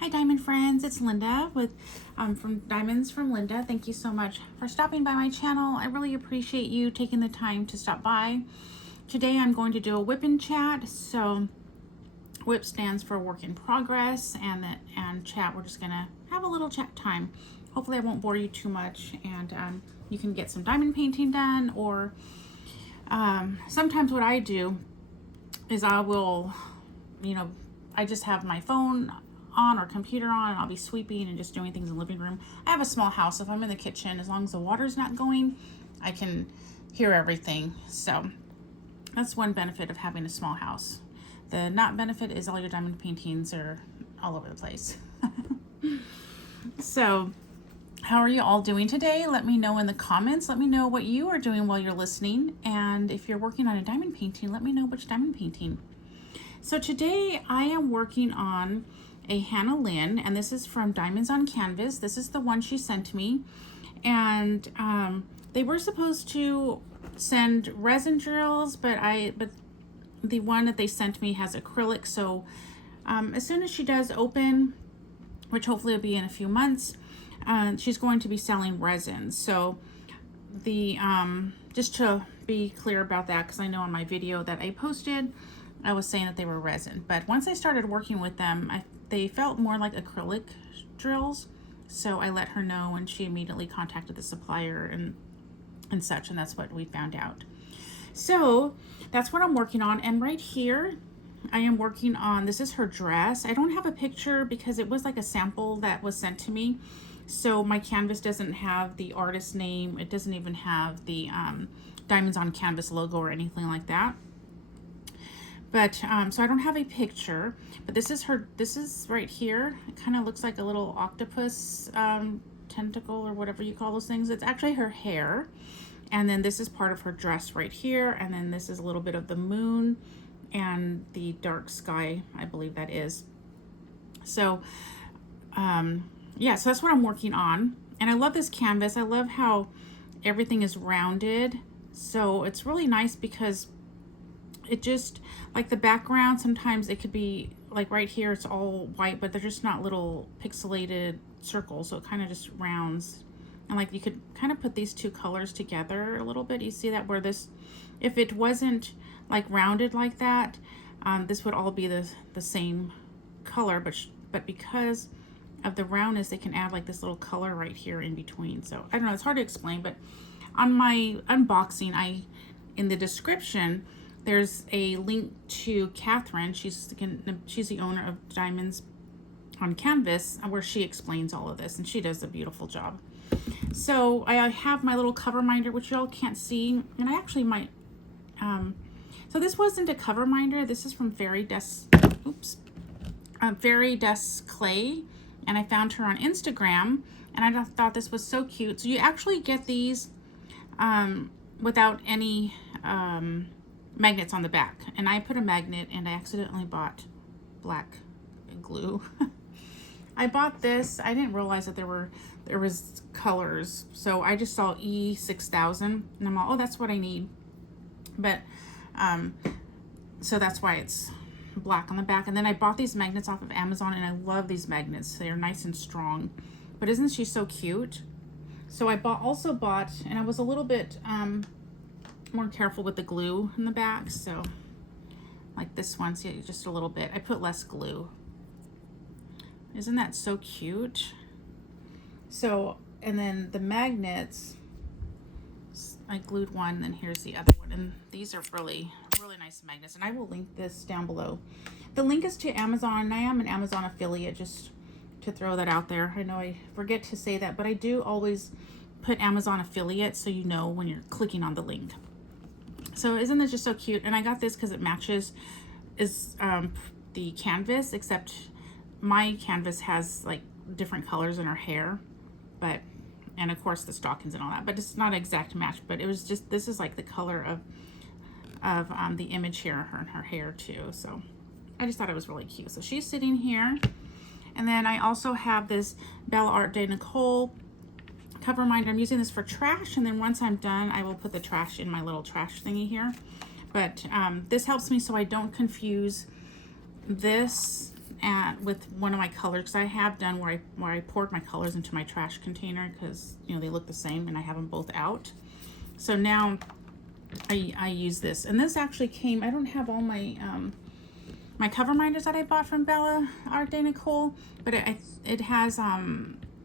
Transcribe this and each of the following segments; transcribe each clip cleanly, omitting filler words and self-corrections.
Hi Diamond friends, it's Linda with from Diamonds from Linda. Thank you so much for stopping by my channel. I really appreciate you taking the time to stop by. Today I'm going to do a WIP and chat. So WIP stands for work in progress, and chat, we're just gonna have a little chat time. Hopefully I won't bore you too much, and you can get some diamond painting done, or sometimes what I do is I will, I just have my phone on or computer on, and I'll be sweeping and just doing things in the living room. I have a small house. If I'm in the kitchen, as long as the water's not going, I can hear everything. So that's one benefit of having a small house. The not benefit is all your diamond paintings are all over the place. So how are you all doing today? Let me know in the comments. Let me know what you are doing while you're listening. And if you're working on a diamond painting, let me know which diamond painting. So today I am working on a Hannah Lynn, and this is from Diamonds on Canvas. This is the one she sent me, and they were supposed to send resin drills, but the one that they sent me has acrylic. So as soon as she does open, which hopefully will be in a few months, she's going to be selling resin. So the just to be clear about that, because I know in my video that I posted, I was saying that they were resin, but once I started working with them, they felt more like acrylic drills. So I let her know, and she immediately contacted the supplier and such, and that's what we found out. So that's what I'm working on. And right here, I am working on, this is her dress. I don't have a picture because it was like a sample that was sent to me. So my canvas doesn't have the artist name. It doesn't even have the Diamonds on Canvas logo or anything like that. But so I don't have a picture, but this is right here. It kind of looks like a little octopus tentacle or whatever you call those things. It's actually her hair. And then this is part of her dress right here. And then this is a little bit of the moon and the dark sky, I believe that is. So yeah, so that's what I'm working on. And I love this canvas. I love how everything is rounded. So it's really nice because it just, like the background, sometimes it could be like right here it's all white, but they're just not little pixelated circles, so it kind of just rounds. And like you could kind of put these two colors together a little bit. You see that, where this, if it wasn't like rounded like that, this would all be the same color, but because of the roundness, they can add like this little color right here in between. So I don't know, it's hard to explain, but on my unboxing, in the description, there's a link to Catherine. She's the owner of Diamonds on Canvas, where she explains all of this, and she does a beautiful job. So I have my little cover minder, which y'all can't see, and I actually might. So this wasn't a cover minder. This is from Fairy Dust Clay, and I found her on Instagram, and I thought this was so cute. So you actually get these without any magnets on the back, and I put a magnet, and I accidentally bought black glue. I bought this. I didn't realize that there was colors, so I just saw E6000, and I'm like, oh, that's what I need. But so that's why it's black on the back. And then I bought these magnets off of Amazon, and I love these magnets. They're nice and strong. But isn't she so cute? So I also bought, and I was a little bit more careful with the glue in the back. So like this one, see, just a little bit. I put less glue. Isn't that so cute? So, and then the magnets, I glued one, and here's the other one. And these are really, really nice magnets. And I will link this down below. The link is to Amazon, and I am an Amazon affiliate, just to throw that out there. I know I forget to say that, but I do always put Amazon affiliate, so you know when you're clicking on the link. So isn't this just so cute? And I got this because it matches the canvas, except my canvas has like different colors in her hair, and of course the stockings and all that, but it's not an exact match. But it was just, this is like the color of the image here, her hair too. So I just thought it was really cute. So she's sitting here, and then I also have this Bella Art de Nicole cover minder. I'm using this for trash, and then once I'm done, I will put the trash in my little trash thingy here. But this helps me so I don't confuse this with one of my colors, because I have done where I poured my colors into my trash container because, you know, they look the same and I have them both out. So now I use this, and this actually came, I don't have all my my cover minders that I bought from Bella Art de Nicole, but it has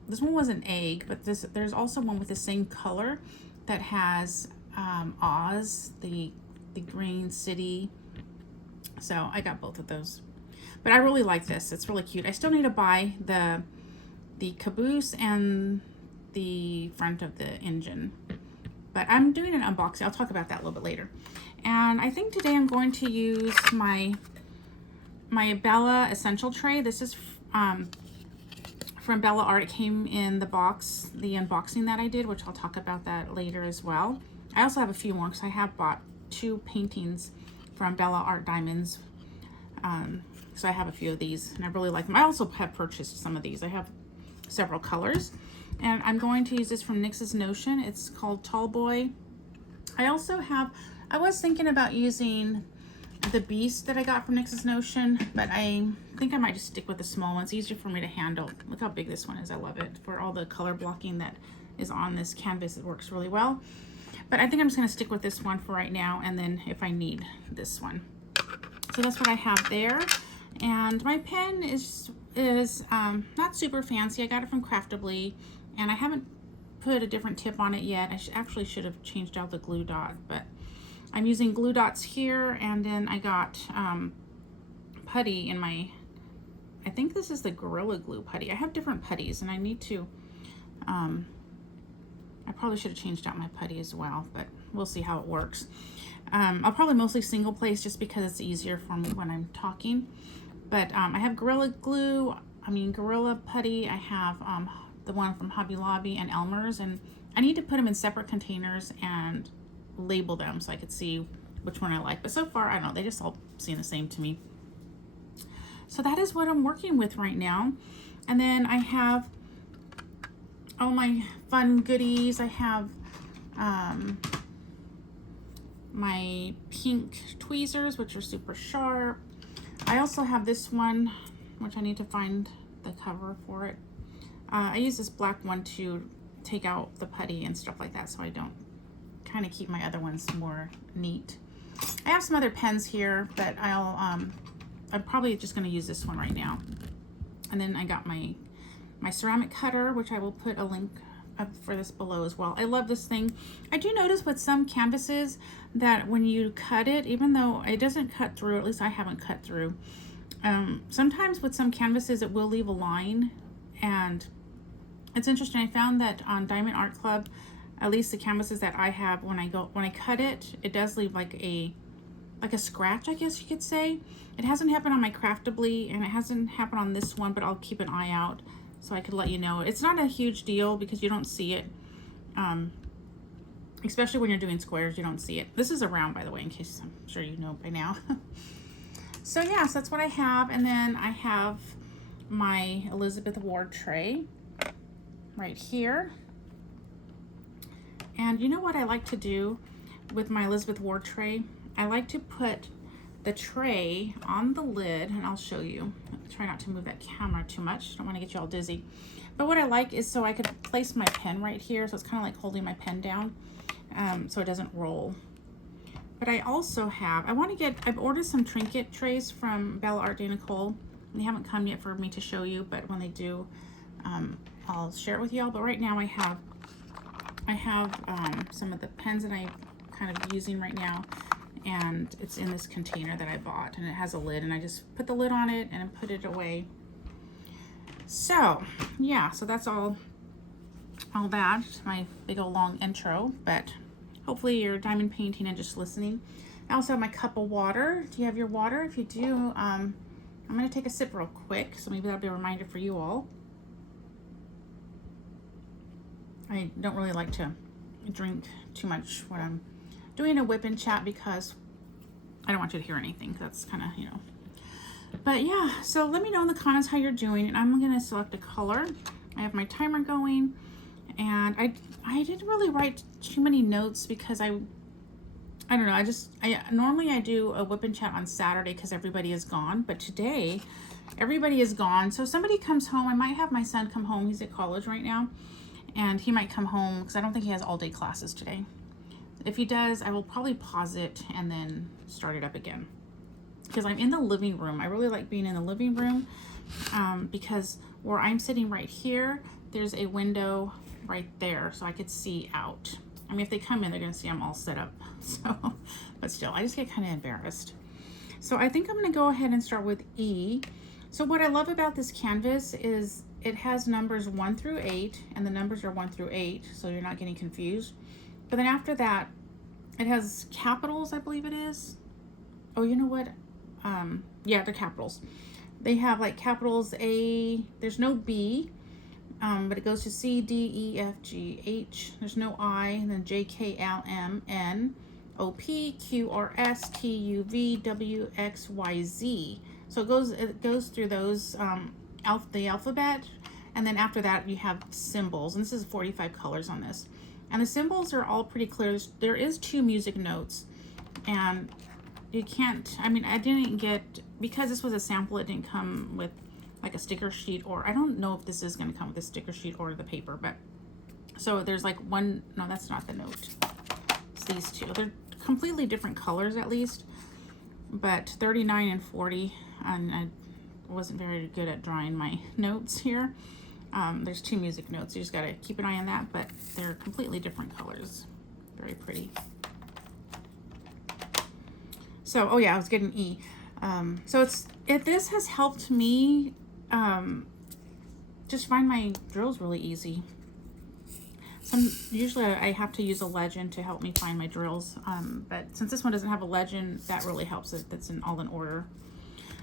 this one was an egg, but there's also one with the same color that has Oz, the green city. So I got both of those, but I really like this. It's really cute. I still need to buy the caboose and the front of the engine, but I'm doing an unboxing. I'll talk about that a little bit later. And I think today I'm going to use my Bella Essential Tray. This is from Bella Art. It came in the box, the unboxing that I did, which I'll talk about that later as well. I also have a few more because I have bought 2 paintings from Bella Art Diamonds. So I have a few of these and I really like them. I also have purchased some of these. I have several colors, and I'm going to use this from NYX's Notion. It's called Tall Boy. I was thinking about using the Beast that I got from NYX's Notion, but I think I might just stick with the small one. It's easier for me to handle. Look how big this one is. I love it. For all the color blocking that is on this canvas, it works really well. But I think I'm just going to stick with this one for right now, and then if I need this one. So that's what I have there. And my pen is not super fancy. I got it from Craftably, and I haven't put a different tip on it yet. I actually should have changed out the glue dot, but I'm using glue dots here, and then I got putty in my, I think this is the Gorilla Glue putty. I have different putties, and I need to, I probably should have changed out my putty as well, but we'll see how it works. I'll probably mostly single place just because it's easier for me when I'm talking. But I have Gorilla putty. I have the one from Hobby Lobby and Elmer's, and I need to put them in separate containers and label them so I could see which one I like. But so far, I don't know, they just all seem the same to me. So that is what I'm working with right now. And then I have all my fun goodies. I have my pink tweezers, which are super sharp. I also have this one, which I need to find the cover for it. I use this black one to take out the putty and stuff like that, so I don't kind of keep my other ones more neat. I have some other pens here, but I'm probably just going to use this one right now. And then I got my ceramic cutter, which I will put a link up for this below as well. I love this thing. I do notice with some canvases that when you cut it, even though it doesn't cut through, at least I haven't cut through, sometimes with some canvases it will leave a line. And it's interesting, I found that on Diamond Art Club, at least the canvases that I have, when I cut it, it does leave like a scratch, I guess you could say. It hasn't happened on my Craftably, and it hasn't happened on this one, but I'll keep an eye out so I could let you know. It's not a huge deal because you don't see it, especially when you're doing squares, you don't see it. This is a round, by the way, in case I'm sure you know by now. So yeah, so that's what I have. And then I have my Elizabeth Ward tray right here. And you know what I like to do with my Elizabeth Ward tray? I like to put the tray on the lid, and I'll show you. Try not to move that camera too much. Don't want to get you all dizzy. But what I like is so I could place my pen right here, so it's kind of like holding my pen down, so it doesn't roll. But I also have, I've ordered some trinket trays from Bella Art de Nicole. They haven't come yet for me to show you, but when they do, I'll share it with y'all. But right now I have some of the pens that I'm kind of using right now, and it's in this container that I bought, and it has a lid, and I just put the lid on it and put it away. So yeah, so that's all that, my big old long intro, but hopefully you're diamond painting and just listening. I also have my cup of water. Do you have your water? If you do, I'm going to take a sip real quick, so maybe that'll be a reminder for you all. I don't really like to drink too much when I'm doing a WIP and chat because I don't want you to hear anything. That's kind of, you know. But yeah, so let me know in the comments how you're doing, and I'm going to select a color. I have my timer going, and I didn't really write too many notes because I don't know, normally I do a WIP and chat on Saturday because everybody is gone, but today everybody is gone. So if somebody comes home, I might have my son come home. He's at college right now, and he might come home because I don't think he has all day classes today. If he does, I will probably pause it and then start it up again. Because I'm in the living room. I really like being in the living room because where I'm sitting right here, there's a window right there, so I could see out. I mean, if they come in, they're gonna see I'm all set up. So, but still, I just get kind of embarrassed. So I think I'm gonna go ahead and start with E. So what I love about this canvas is it has numbers 1 through 8, and the numbers are 1 through 8, so you're not getting confused. But then after that, it has capitals, I believe it is. Oh, you know what? Yeah, they're capitals. They have like capitals A, there's no B, but it goes to C, D, E, F, G, H. There's no I, and then J, K, L, M, N, O, P, Q, R, S, T, U, V, W, X, Y, Z. So it goes through those, the alphabet, and then after that you have symbols, and this is 45 colors on this. And the symbols are all pretty clear. There is 2 music notes, and you can't, I mean, I didn't get, because this was a sample, it didn't come with like a sticker sheet, or I don't know if this is going to come with a sticker sheet or the paper, but so there's like one, no, that's not the note. It's these 2. They're completely different colors at least, but 39 and 40, and I wasn't very good at drawing my notes here. There's 2 music notes. You just got to keep an eye on that, but they're completely different colors. Very pretty. So, oh yeah, I was getting E. So this has helped me just find my drills really easy. Usually I have to use a legend to help me find my drills, but since this one doesn't have a legend, that really helps it. That's all in order.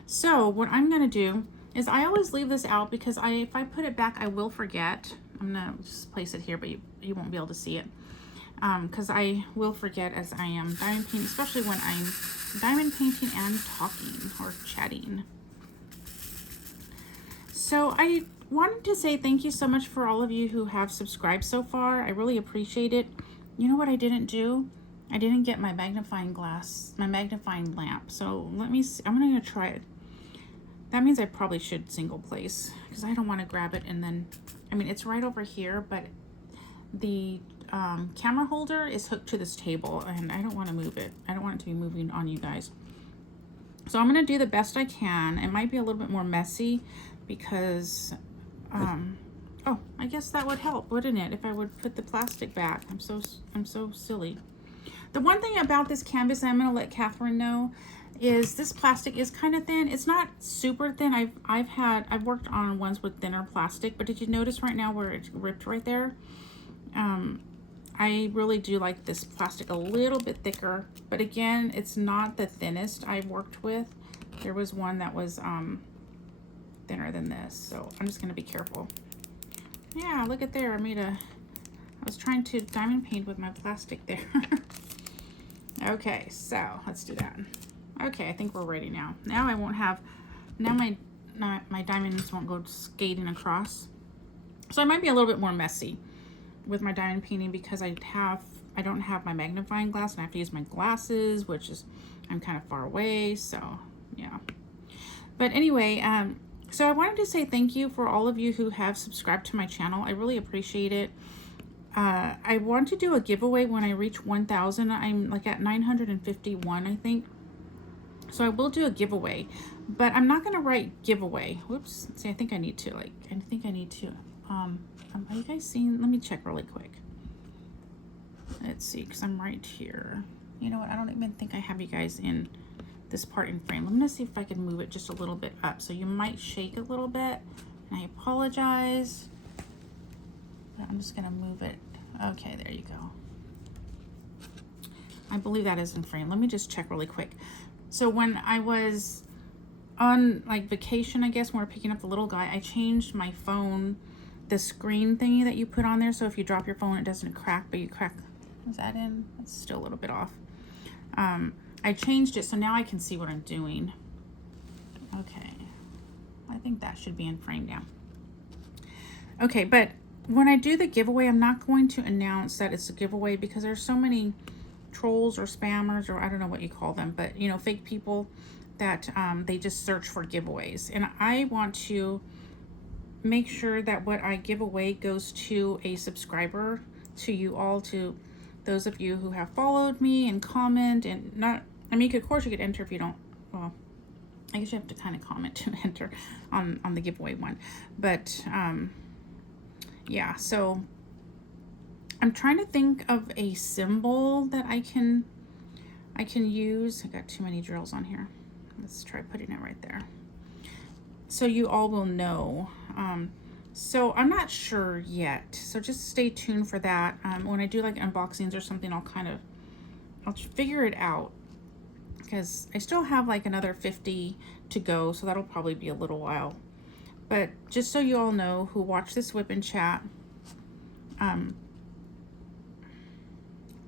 So what I'm going to do is I always leave this out because if I put it back, I will forget. I'm going to just place it here, but you won't be able to see it because I will forget as I am diamond painting, especially when I'm diamond painting and talking or chatting. So I wanted to say thank you so much for all of you who have subscribed so far. I really appreciate it. You know what I didn't do? I didn't get my magnifying glass, my magnifying lamp. So let me see. I'm going to try it. That means I probably should single place because I don't want to grab it and then, I mean, it's right over here, but the camera holder is hooked to this table and I don't want to move it. I don't want it to be moving on you guys. So I'm going to do the best I can. It might be a little bit more messy because, oh, I guess that would help, wouldn't it? If I would put the plastic back. I'm so silly. The one thing about this canvas, I'm going to let Catherine know, is this plastic is kind of thin. It's not super thin. I've worked on ones with thinner plastic, but did you notice right now where it's ripped right there? I really do like this plastic a little bit thicker, but again, it's not the thinnest I've worked with. There was one that was thinner than this, so I'm just going to be careful. Yeah, look at there. I was trying to diamond paint with my plastic there. Okay, so let's do that. Okay, I think we're ready now. Now I won't have, now my diamonds won't go skating across. So I might be a little bit more messy with my diamond painting because I don't have my magnifying glass and I have to use my glasses, which is, I'm kind of far away, so yeah. But anyway, so I wanted to say thank you for all of you who have subscribed to my channel. I really appreciate it. I want to do a giveaway when I reach 1,000. I'm like at 951, I think. So I will do a giveaway, but I'm not going to write giveaway. Whoops. See, I think I need to, are you guys seeing? Let me check really quick. Let's see, because I'm right here. You know what? I don't even think I have you guys in this part in frame. I'm going to see if I can move it just a little bit up. So you might shake a little bit. And I apologize. But I'm just going to move it. Okay, there you go. I believe that is in frame. Let me just check really quick. So when I was on like vacation, I guess, when we were picking up the little guy, I changed my phone, the screen thingy that you put on there. So if you drop your phone, it doesn't crack, but you crack. Is that in? It's still a little bit off. I changed it so now I can see what I'm doing. Okay. I think that should be in frame now. Okay, but when I do the giveaway, I'm not going to announce that it's a giveaway because there's so many trolls or spammers, or I don't know what you call them, but you know, fake people that they just search for giveaways. And I want to make sure that what I give away goes to a subscriber, to you all, to those of you who have followed me and comment. And not, I mean, of course you could enter if you don't, well, I guess you have to kind of comment to enter on the giveaway one. But yeah, so I'm trying to think of a symbol that I can use. I got too many drills on here. Let's try putting it right there, so you all will know. So I'm not sure yet, so just stay tuned for that. When I do like unboxings or something, I'll figure it out, because I still have like another 50 to go, so that'll probably be a little while. But just so you all know who watch this WIP and chat,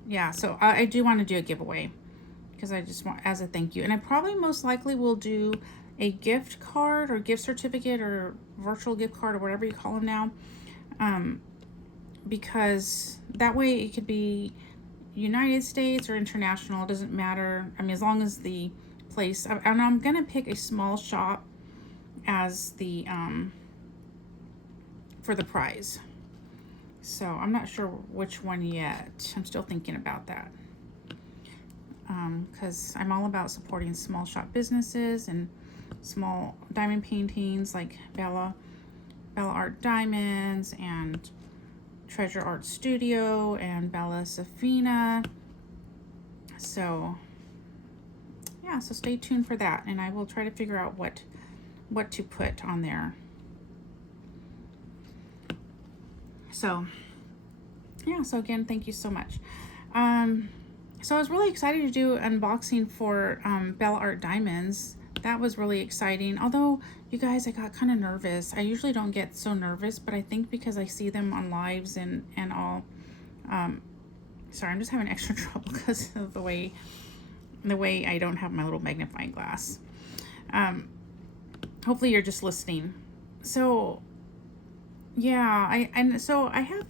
yeah, so I do want to do a giveaway, because I just want, as a thank you. And I probably most likely will do a gift card or gift certificate or virtual gift card or whatever you call them now, because that way it could be United States or international, it doesn't matter. I mean, as long as the place, and I'm gonna pick a small shop as the for the prize. So I'm not sure which one yet. I'm still thinking about that, because I'm all about supporting small shop businesses and small diamond paintings like Bella Art Diamonds and Treasure Art Studio and Bella Safina. So yeah, so stay tuned for that, and I will try to figure out what to put on there. So yeah, so again, thank you so much. So I was really excited to do unboxing for Bella Art Diamonds. That was really exciting. Although, you guys, I got kind of nervous. I usually don't get so nervous, but I think because I see them on lives and all. Sorry, I'm just having extra trouble because of the way I don't have my little magnifying glass. Hopefully you're just listening. So yeah, I have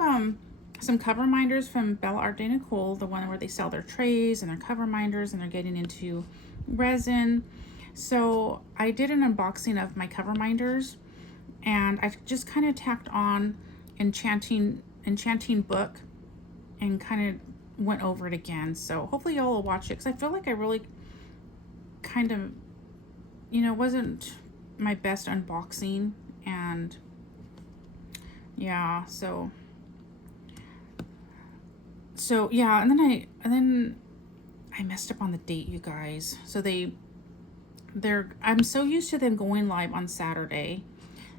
some cover minders from Bella Art de Nicole, the one where they sell their trays and their cover minders, and they're getting into resin. So I did an unboxing of my cover minders, and I've just kind of tacked on enchanting book and kind of went over it again. So hopefully y'all will watch it, because I feel like I really kind of, wasn't my best unboxing. And yeah, so yeah, and then I messed up on the date, you guys. So I'm so used to them going live on Saturday.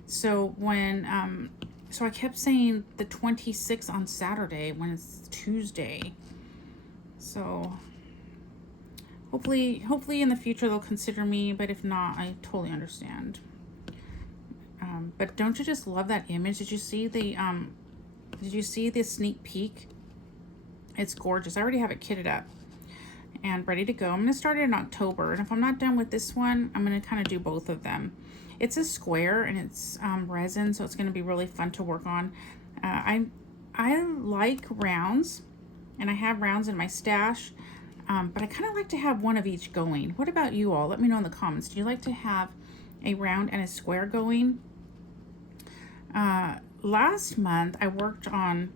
So when so I kept saying the 26th on Saturday when it's Tuesday. So hopefully in the future they'll consider me, but if not, I totally understand. But don't you just love that image? Did you see the sneak peek? It's gorgeous. I already have it kitted up and ready to go. I'm going to start it in October, and if I'm not done with this one, I'm going to kind of do both of them. It's a square, and it's resin, so it's going to be really fun to work on. I like rounds, and I have rounds in my stash, but I kind of like to have one of each going. What about you all? Let me know in the comments. Do you like to have a round and a square going? Last month I worked on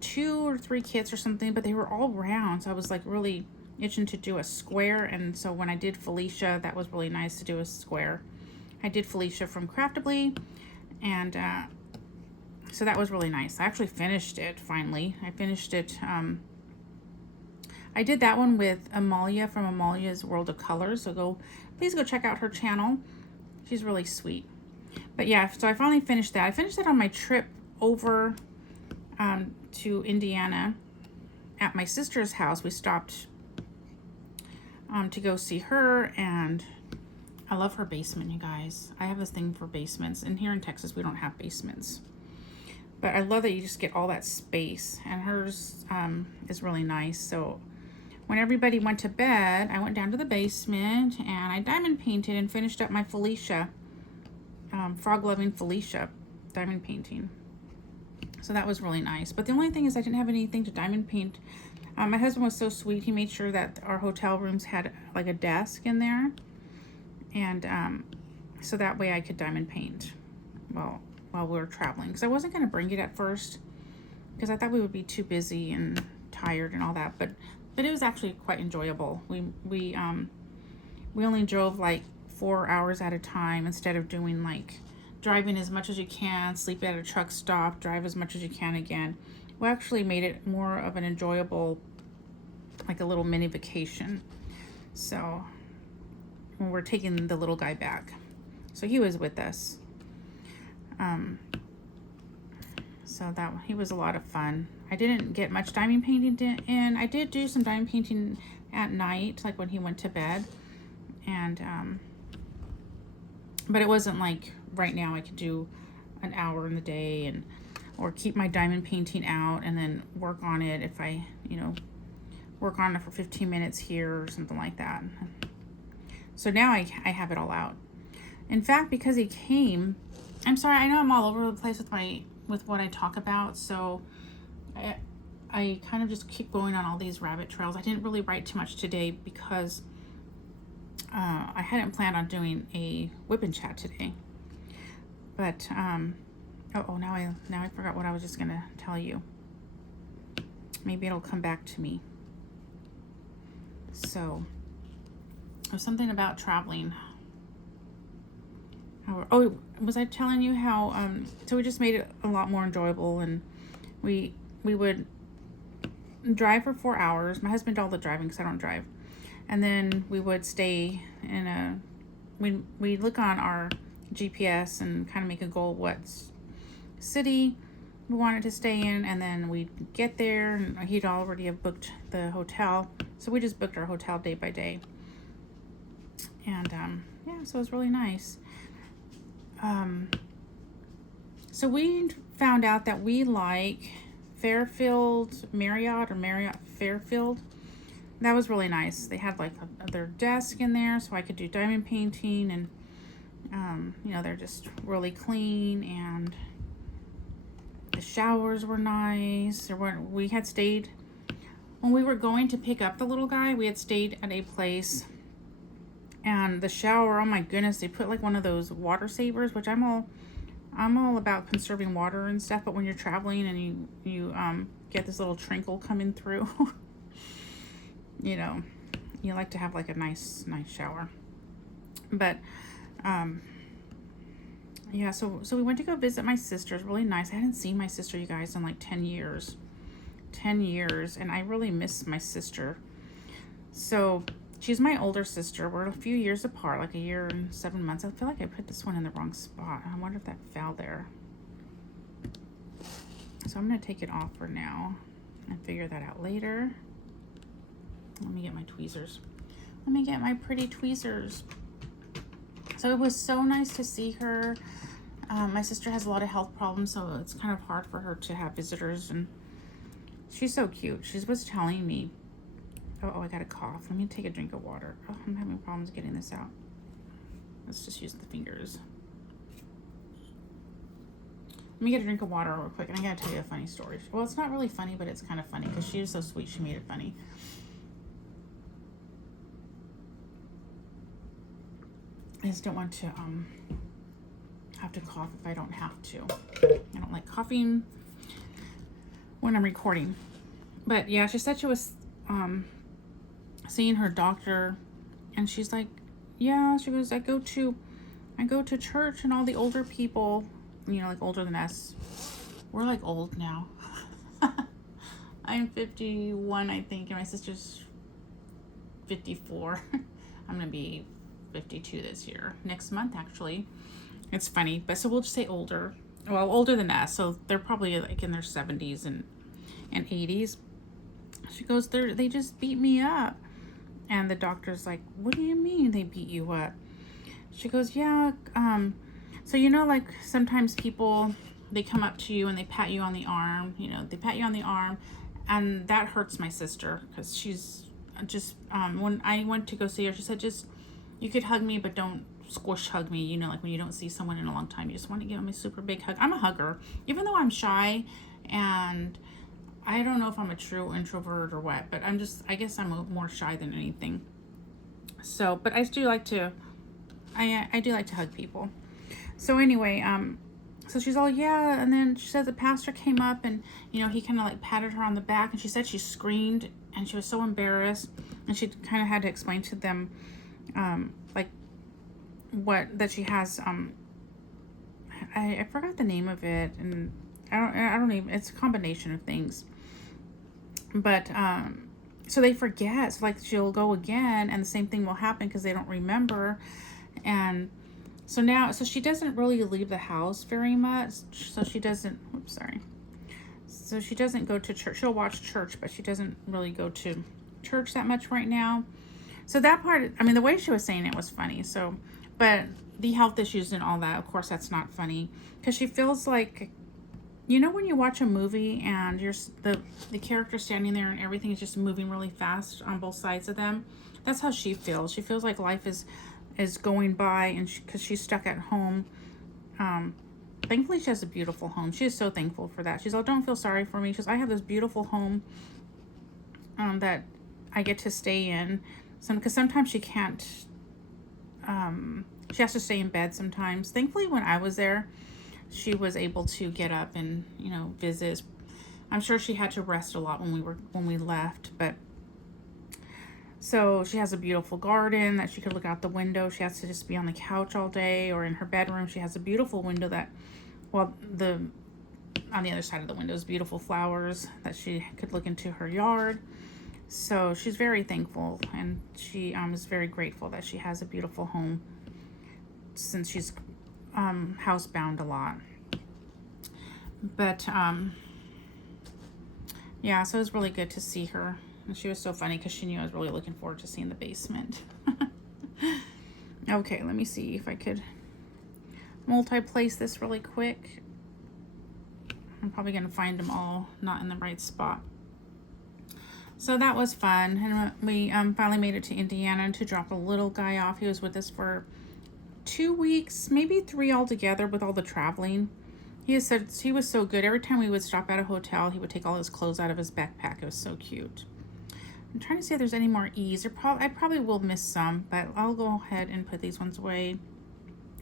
2 or 3 kits or something, but they were all round, so I was like really itching to do a square. And so when I did Felicia, that was really nice to do a square. I did Felicia from Craftably, and so that was really nice. I actually finished it finally. I finished it. I did that one with Amalia from Amalia's World of Colors, so please go check out her channel. She's really sweet. But yeah, so I finally finished that. I finished that on my trip over to Indiana at my sister's house. We stopped to go see her, and I love her basement, you guys. I have this thing for basements, and here in Texas we don't have basements, but I love that you just get all that space, and hers is really nice. So when everybody went to bed, I went down to the basement and I diamond painted and finished up my Felicia, Frog Loving Felicia diamond painting. So that was really nice. But the only thing is I didn't have anything to diamond paint. My husband was so sweet. He made sure that our hotel rooms had like a desk in there. And so that way I could diamond paint while we were traveling, because I wasn't going to bring it at first because I thought we would be too busy and tired and all that, but it was actually quite enjoyable. We only drove like 4 hours at a time instead of doing like driving as much as you can, sleep at a truck stop, drive as much as you can again. We actually made it more of an enjoyable, like a little mini vacation. So when we're taking the little guy back, so he was with us. So that he was a lot of fun. I didn't get much diamond painting in. I did do some diamond painting at night, like when he went to bed, and but it wasn't like right now I could do an hour in the day and or keep my diamond painting out and then work on it if I, you know, work on it for 15 minutes here or something like that. So now I have it all out. In fact, because he came, I'm sorry, I know I'm all over the place with what I talk about, so I kind of just keep going on all these rabbit trails. I didn't really write too much today because I hadn't planned on doing a WIP and chat today. But now I forgot what I was just gonna tell you. Maybe it'll come back to me. So there's something about traveling. Oh, was I telling you how so we just made it a lot more enjoyable, and we would drive for 4 hours. My husband did all the driving because I don't drive. And then we would stay in we look on our GPS and kind of make a goal what city we wanted to stay in, and then we'd get there, and he'd already have booked the hotel, so we just booked our hotel day by day. And yeah, so it was really nice. So we found out that we like Fairfield Marriott or Marriott Fairfield. That was really nice. They had like their desk in there so I could do diamond painting, and you know, they're just really clean, and the showers were nice. We had stayed, when we were going to pick up the little guy, we had stayed at a place, and the shower, oh my goodness, they put like one of those water savers, which I'm all about conserving water and stuff, but when you're traveling and you get this little trickle coming through, you know, you like to have like a nice shower. But yeah, so we went to go visit my sister. It's really nice. I hadn't seen my sister, you guys, in like 10 years, and I really miss my sister. So she's my older sister. We're a few years apart, like a year and 7 months. I feel like I put this one in the wrong spot. I wonder if that fell there. So I'm going to take it off for now and figure that out later. Let me get my tweezers. Let me get my pretty tweezers. So it was so nice to see her. My sister has a lot of health problems, so it's kind of hard for her to have visitors, and she's so cute. She was telling me, oh, I got a cough. Let me take a drink of water. Oh, I'm having problems getting this out. Let's just use the fingers. Let me get a drink of water real quick, and I gotta tell you a funny story. Well, it's not really funny, but it's kind of funny because she is so sweet. She made it funny. I just don't want to have to cough if I don't have to. I don't like coughing when I'm recording. But yeah, she said she was seeing her doctor, and she's like, yeah, she goes, I go to church, and all the older people, you know, like older than us, we're like old now. I'm 51, I think, and my sister's 54. I'm gonna be 52 this year, next month actually. It's funny, but so we'll just say older. Well, older than us, so they're probably like in their 70s and 80s. She goes, they just beat me up. And the doctor's like, what do you mean they beat you up? She goes, yeah, so you know, like sometimes people, they come up to you and they pat you on the arm, you know, they pat you on the arm, and that hurts my sister because she's just, when I went to go see her, she said, just, you could hug me, but don't squish hug me. You know, like when you don't see someone in a long time, you just want to give them a super big hug. I'm a hugger, even though I'm shy, and I don't know if I'm a true introvert or what, but I guess I'm more shy than anything. So, but I do like to I do like to hug people. So anyway, so she's all, yeah, and then she said the pastor came up and, he kind of like patted her on the back, and she said she screamed and she was so embarrassed, and she kind of had to explain to them, like that she has, I forgot the name of it, and I don't even, it's a combination of things, but, so they forget, so like she'll go again and the same thing will happen because they don't remember. And so she doesn't really leave the house very much. So she doesn't, oops, sorry. So she doesn't go to church. She'll watch church, but she doesn't really go to church that much right now. So that part, I mean, the way she was saying it was funny. So, but the health issues and all that, of course, that's not funny. Because she feels like, when you watch a movie and you're the character standing there and everything is just moving really fast on both sides of them. That's how she feels. She feels like life is going by, and because she's stuck at home. Thankfully she has a beautiful home. She is so thankful for that. She's all, don't feel sorry for me. She says, I have this beautiful home that I get to stay in. Because sometimes she can't, she has to stay in bed sometimes. Thankfully when I was there, she was able to get up and visit. I'm sure she had to rest a lot when we left, but so she has a beautiful garden that she could look out the window. She has to just be on the couch all day, or in her bedroom. She has a beautiful window that, on the other side of the window is beautiful flowers that she could look into her yard. So she's very thankful, and she is very grateful that she has a beautiful home, since she's housebound a lot. But yeah, so it was really good to see her. And she was so funny because she knew I was really looking forward to seeing the basement. Okay, let me see if I could multi-place this really quick. I'm probably going to find them all not in the right spot. So that was fun. And we finally made it to Indiana to drop the little guy off. He was with us for 2 weeks, maybe 3 altogether with all the traveling. He said he was so good. Every time we would stop at a hotel, he would take all his clothes out of his backpack. It was so cute. I'm trying to see if there's any more E's. I probably will miss some, but I'll go ahead and put these ones away.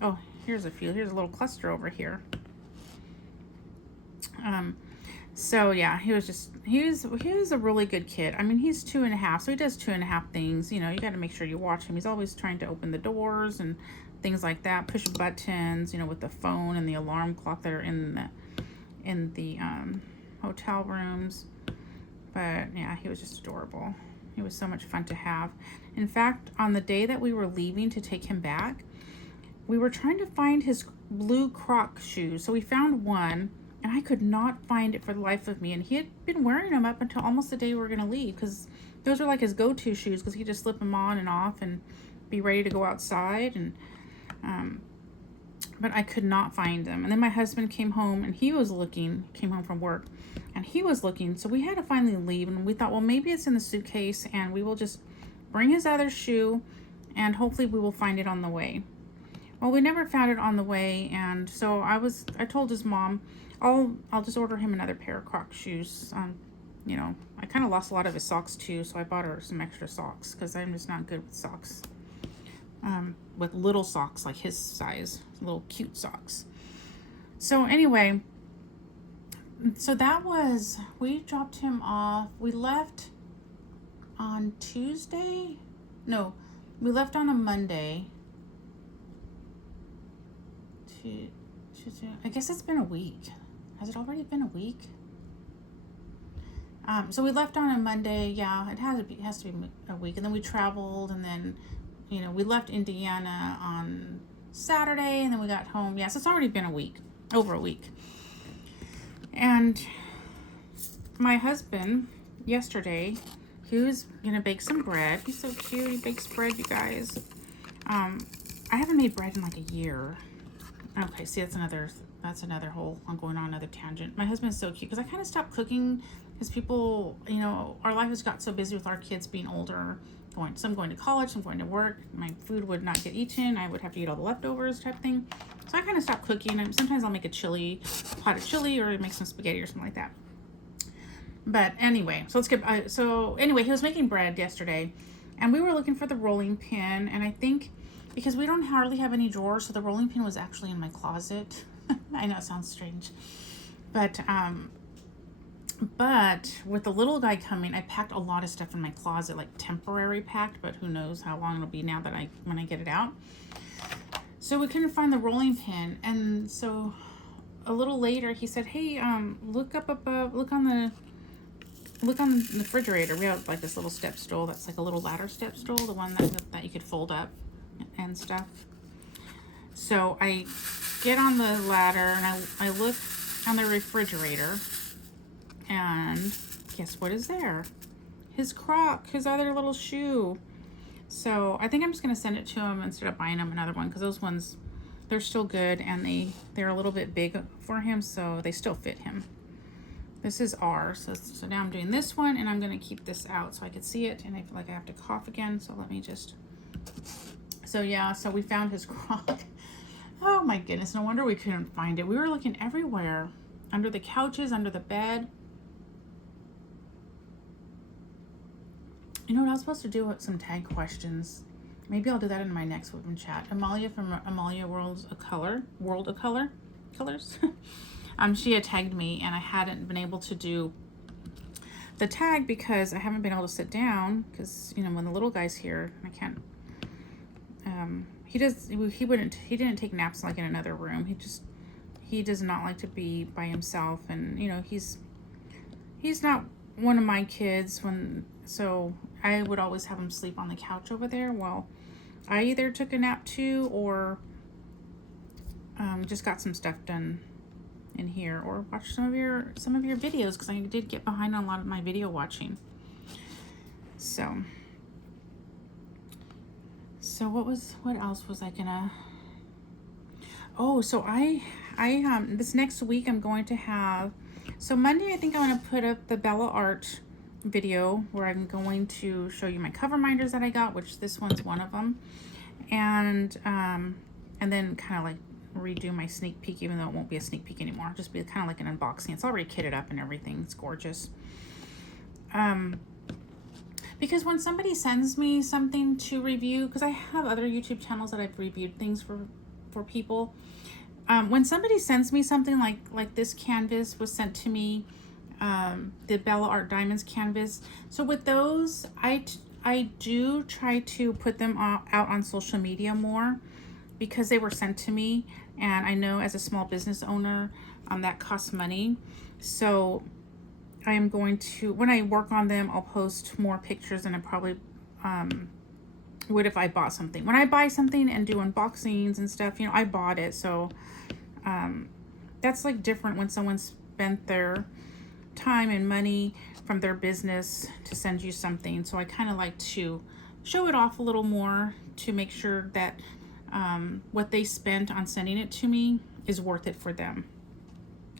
Oh, here's a few. Here's a little cluster over here. So yeah, he was a really good kid. I mean, he's 2.5, so he does 2.5 things. You got to make sure you watch him. He's always trying to open the doors and things like that, push buttons, with the phone and the alarm clock that are in the hotel rooms. But yeah, he was just adorable. He was so much fun to have. In fact, on the day that we were leaving to take him back, we were trying to find his blue Croc shoes. So we found one, and I could not find it for the life of me. And he had been wearing them up until almost the day we were going to leave, because those were like his go-to shoes, because he could just slip them on and off and be ready to go outside. And but I could not find them. And then my husband came home, and came home from work, and he was looking. So we had to finally leave, and we thought, well, maybe it's in the suitcase, and we will just bring his other shoe, and hopefully we will find it on the way. Well, we never found it on the way, and so I told his mom, I'll just order him another pair of Croc shoes. I kind of lost a lot of his socks too, so I bought her some extra socks, because I'm just not good with socks. With little socks like his size, little cute socks. So anyway, we dropped him off. We left on Tuesday. No, we left on a Monday. I guess it's been a week. Has it already been a week? So we left on a Monday. Yeah, it has to be a week. And then we traveled, and then, we left Indiana on Saturday, and then we got home. Yes, it's already been over a week. And my husband, yesterday, he was going to bake some bread. He's so cute. He bakes bread, you guys. I haven't made bread in like a year. Okay, see, that's another whole, I'm going on another tangent. My husband's so cute, because I kind of stopped cooking, because people, our life has got so busy with our kids being older, some going to college, some going to work. My food would not get eaten. I would have to eat all the leftovers type thing. So I kind of stopped cooking, and sometimes I'll make a pot of chili, or make some spaghetti or something like that. But anyway, so let's get, he was making bread yesterday, and we were looking for the rolling pin, and I think because we don't hardly have any drawers, so the rolling pin was actually in my closet. I know it sounds strange, but with the little guy coming, I packed a lot of stuff in my closet, like temporary packed, but who knows how long it'll be now that when I get it out. So we couldn't find the rolling pin, and so a little later he said, hey, look up above, look on the refrigerator. We have like this little step stool that's like a little ladder step stool, the one that you could fold up and stuff. So I get on the ladder and I look on the refrigerator, and guess what is there? His Croc, his other little shoe. So I think I'm just gonna send it to him instead of buying him another one, because those ones, they're still good, and they're a little bit big for him, so they still fit him. This is ours. So now I'm doing this one, and I'm gonna keep this out so I can see it, and I feel like I have to cough again, so let me just, so yeah, so we found his Croc. Oh my goodness, no wonder we couldn't find it. We were looking everywhere, under the couches, under the bed. You know what, I was supposed to do some tag questions. Maybe I'll do that in my next WIP chat. Amalia from Amalia World of Colors. She had tagged me, and I hadn't been able to do the tag because I haven't been able to sit down, because you know, when the little guy's here, I can't. He didn't take naps like in another room. He does not like to be by himself, and you know, he's not one of my kids, so I would always have him sleep on the couch over there. Well, I either took a nap too, or just got some stuff done in here, or watched some of your videos, because I did get behind on a lot of my video watching. So what else was I gonna? Oh, so I this next week I'm going to have, so Monday I think I'm gonna put up the Bella Art video where I'm going to show you my cover minders that I got, which this one's one of them, and then kind of like redo my sneak peek, even though it won't be a sneak peek anymore. It'll just be kind of like an unboxing. It's already kitted up and everything. It's gorgeous. Because when somebody sends me something to review, because I have other YouTube channels that I've reviewed things for people. When somebody sends me something like this canvas was sent to me, the Bella Art Diamonds canvas. So with those, I do try to put them out on social media more, because they were sent to me, and I know as a small business owner, that costs money. So I am going to, when I work on them, I'll post more pictures than I probably would if I bought something. When I buy something and do unboxings and stuff, you know, I bought it, so that's like different when someone spent their time and money from their business to send you something. So I kind of like to show it off a little more to make sure that what they spent on sending it to me is worth it for them.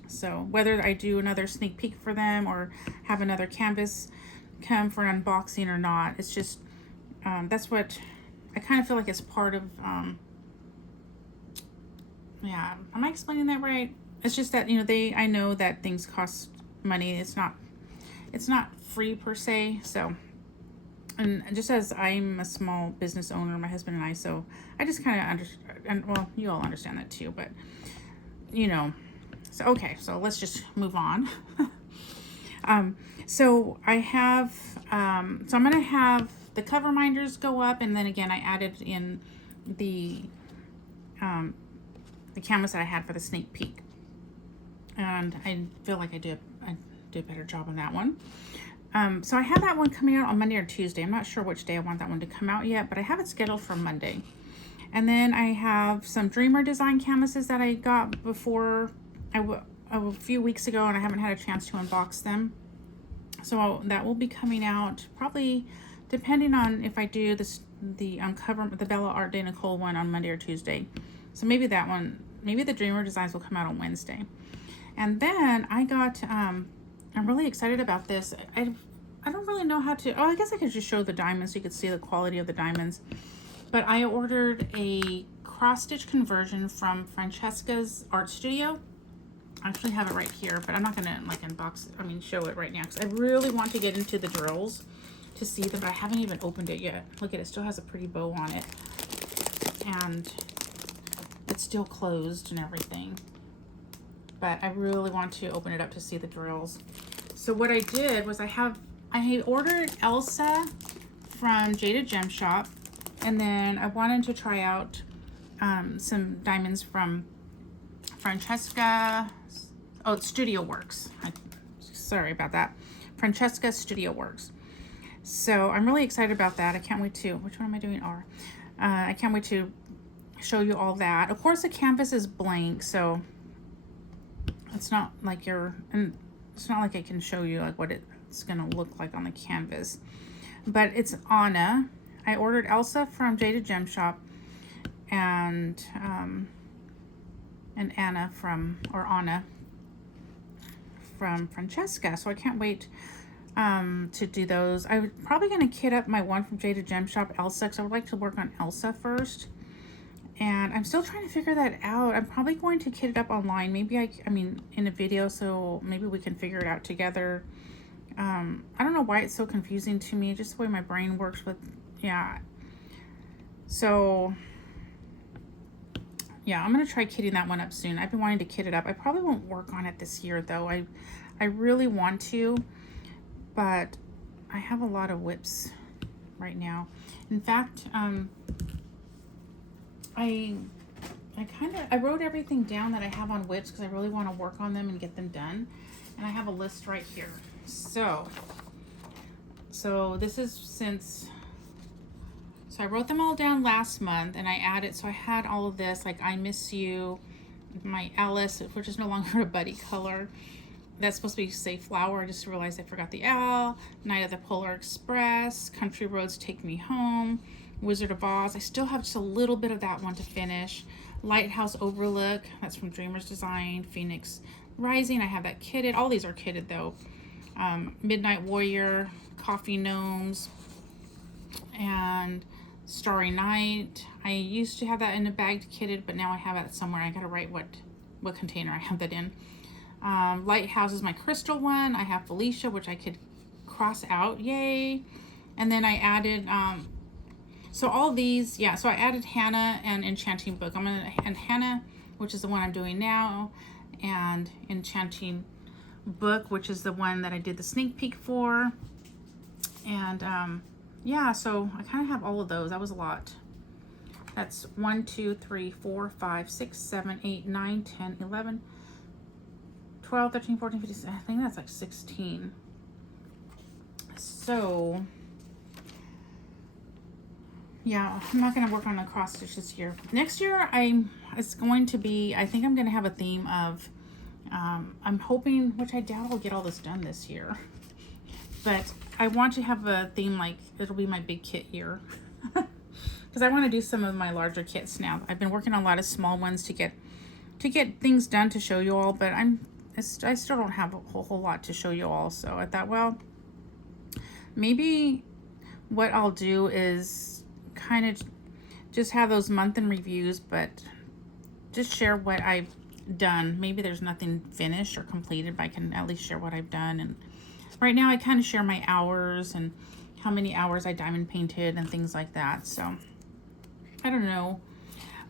So whether I do another sneak peek for them or have another canvas come for an unboxing or not, it's just that's what I kind of feel like it's part of. Yeah, am I explaining that right? It's just that, you know, I know that things cost money. It's not free per se. So, and just as I'm a small business owner, my husband and I, so I just kind of understand, well, you all understand that too, but you know, so okay, so let's just move on. So I have, so I'm going to have the cover minders go up, and then again, I added in the canvas that I had for the sneak peek, and I feel like I did a better job on that one. So I have that one coming out on Monday or Tuesday. I'm not sure which day I want that one to come out yet, but I have it scheduled for Monday. And then I have some Dreamer design canvases that I got before a few weeks ago, and I haven't had a chance to unbox them. So that will be coming out probably, depending on if I do the Bella Art Day Nicole one on Monday or Tuesday. So maybe that one, maybe the Dreamer designs will come out on Wednesday. And then I got, I'm really excited about this. I don't really know how to, I guess I could just show the diamonds so you could see the quality of the diamonds. But I ordered a cross stitch conversion from Francesca's art studio. I actually have it right here, but I'm not gonna like show it right now, because I really want to get into the drills to see them, but I haven't even opened it yet. Look at it, still has a pretty bow on it. and it's still closed and everything. But I really want to open it up to see the drills. So what I did was I had ordered Elsa from Jada Gem Shop, and then I wanted to try out some diamonds from Francesca. Oh, Studio Works. Sorry about that. Francesca Studio Works. So I'm really excited about that. I can't wait to, which one am I doing? R. I can't wait to show you all that. Of course, the canvas is blank, so it's not like it's not like I can show you like what it's gonna look like on the canvas. But it's Anna. I ordered Elsa from Jada Gem Shop, and Anna from Francesca. So I can't wait to do those. I'm probably going to kit up my one from Jada Gem Shop, Elsa, because I would like to work on Elsa first. And I'm still trying to figure that out. I'm probably going to kit it up online. Maybe I mean, in a video, so maybe we can figure it out together. I don't know why it's so confusing to me, just the way my brain works with, yeah. So, yeah, I'm going to try kitting that one up soon. I've been wanting to kit it up. I probably won't work on it this year, though. I really want to, but I have a lot of WIPs right now. In fact, I wrote everything down that I have on WIPs because I really want to work on them and get them done. And I have a list right here. So this is so I wrote them all down last month, and I added, so I had all of this, like I Miss You, my Alice, which is no longer a buddy color. That's supposed to be Safe Flower. I just realized I forgot the L. Night of the Polar Express, Country Roads Take Me Home, Wizard of Oz. I still have just a little bit of that one to finish. Lighthouse Overlook, that's from Dreamers Design. Phoenix Rising, I have that kitted. All these are kitted though. Midnight Warrior, Coffee Gnomes, and Starry Night. I used to have that in a bag kitted, but now I have it somewhere. I gotta write what container I have that in. Lighthouse is my crystal one. I have Felicia, which I could cross out, yay. And then I added so all these, yeah, so I added Hannah and Enchanting Book. And Hannah, which is the one I'm doing now, and Enchanting Book, which is the one that I did the sneak peek for. And yeah, so I kind of have all of those. That was a lot. That's 1, 2, 3, 4, 5, 6, 7, 8, 9, 10, 11, 12, 13, 14, 15, I think that's like 16. So yeah, I'm not going to work on a cross stitch this year. Next year, it's going to be, I think I'm going to have a theme of, I'm hoping, which I doubt I'll get all this done this year, but I want to have a theme like, it'll be my big kit year, because I want to do some of my larger kits now. I've been working on a lot of small ones to get things done to show you all, but I still don't have a whole lot to show you all. So I thought, well, maybe what I'll do is kind of just have those month in reviews, but just share what I've done. Maybe there's nothing finished or completed, but I can at least share what I've done. And right now I kind of share my hours and how many hours I diamond painted and things like that. So I don't know.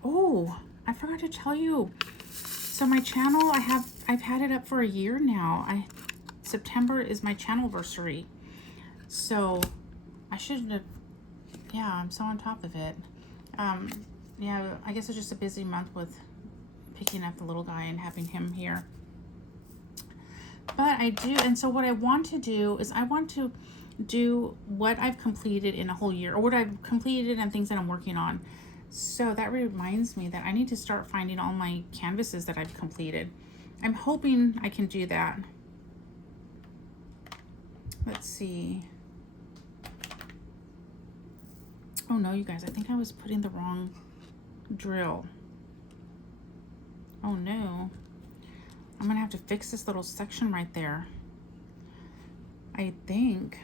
Oh, I forgot to tell you. So my channel, I've had it up for a year now. September is my channelversary. So I shouldn't have, yeah, I'm so on top of it. Yeah, I guess it's just a busy month with picking up the little guy and having him here. But I do, and so what I want to do is I want to do what I've completed in a whole year, or what I've completed and things that I'm working on. So that reminds me that I need to start finding all my canvases that I've completed. I'm hoping I can do that. Let's see. Oh no, you guys, I think I was putting the wrong drill. Oh no. I'm gonna have to fix this little section right there. I think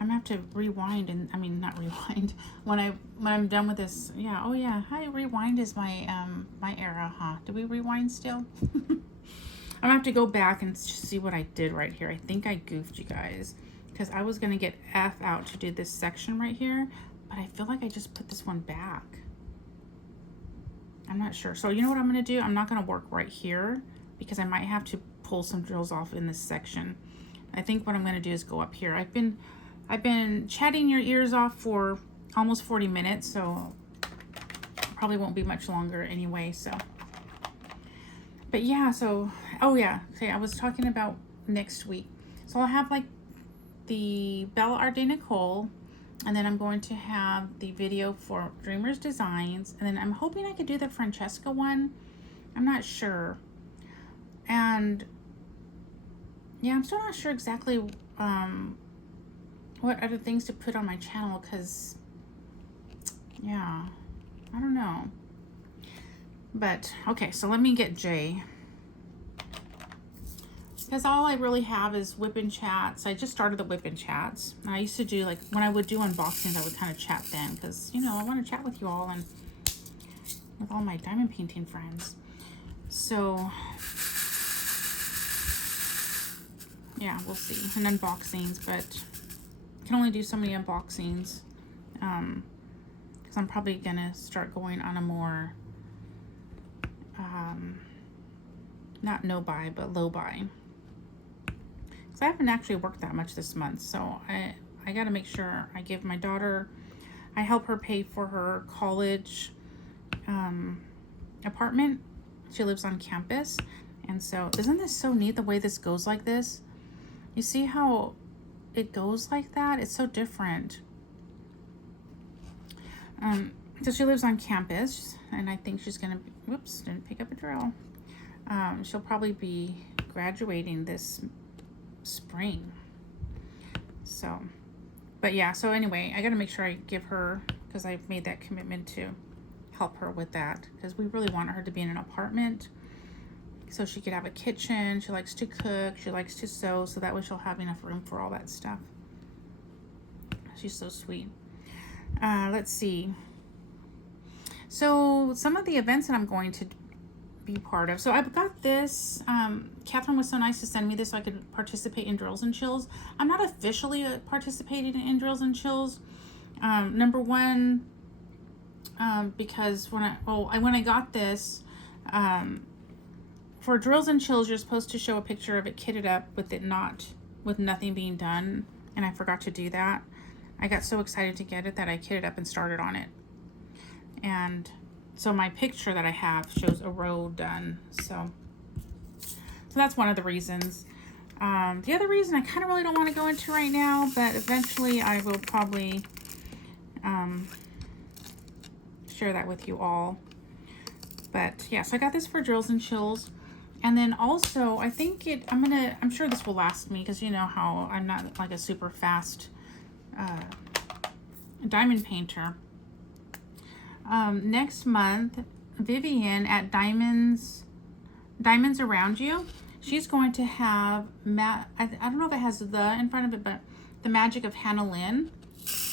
I'm gonna have to rewind, and I mean not rewind, when I'm done with this. Yeah, oh yeah, hi, rewind is my my era, huh? Do we rewind still? I'm gonna have to go back and see what I did right here. I think I goofed you guys, because I was gonna get F out to do this section right here, but I feel like I just put this one back. I'm not sure. So you know what I'm going to do? I'm not going to work right here because I might have to pull some drills off in this section. I think what I'm going to do is go up here. I've been chatting your ears off for almost 40 minutes, so probably won't be much longer anyway. So, but yeah, so, oh yeah, okay, I was talking about next week. So I'll have like the Bella Ardea Nicole, and then I'm going to have the video for Dreamers Designs, and then I'm hoping I could do the Francesca one. I'm not sure. And yeah, I'm still not sure exactly what other things to put on my channel, because yeah, I don't know. But okay, so let me get Jay, because all I really have is WIP and chats. I just started the WIP and chats. I used to do, like, when I would do unboxings, I would kind of chat then, because, you know, I want to chat with you all and with all my diamond painting friends. So yeah, we'll see. And unboxings, but I can only do so many unboxings, because I'm probably gonna start going on a more not no buy but low buy. I haven't actually worked that much this month, so I got to make sure I give my daughter, I help her pay for her college apartment. She lives on campus, and so isn't this so neat the way this goes like this? You see how it goes like that? It's so different. So she lives on campus, and I think she's gonna be, whoops, didn't pick up a drill. She'll probably be graduating this spring. So, but yeah, so anyway, I got to make sure I give her, because I've made that commitment to help her with that, because we really want her to be in an apartment so she could have a kitchen. She likes to cook, she likes to sew, so that way she'll have enough room for all that stuff. She's so sweet. Let's see. So some of the events that I'm going to be part of. So I've got this. Catherine was so nice to send me this so I could participate in Drills and Chills. I'm not officially participating in Drills and Chills. Number one, because when I got this, for Drills and Chills, you're supposed to show a picture of it kitted up with nothing being done, and I forgot to do that. I got so excited to get it that I kitted up and started on it. And so my picture that I have shows a row done. So that's one of the reasons. The other reason I kind of really don't want to go into right now, but eventually I will probably share that with you all. But yeah, so I got this for Drills and Chills. And then also, I think I'm sure this will last me, because you know how I'm not like a super fast diamond painter. Next month, Vivian at Diamonds Around You, she's going to have, I don't know if it has the in front of it, but the Magic of Hannah Lynn.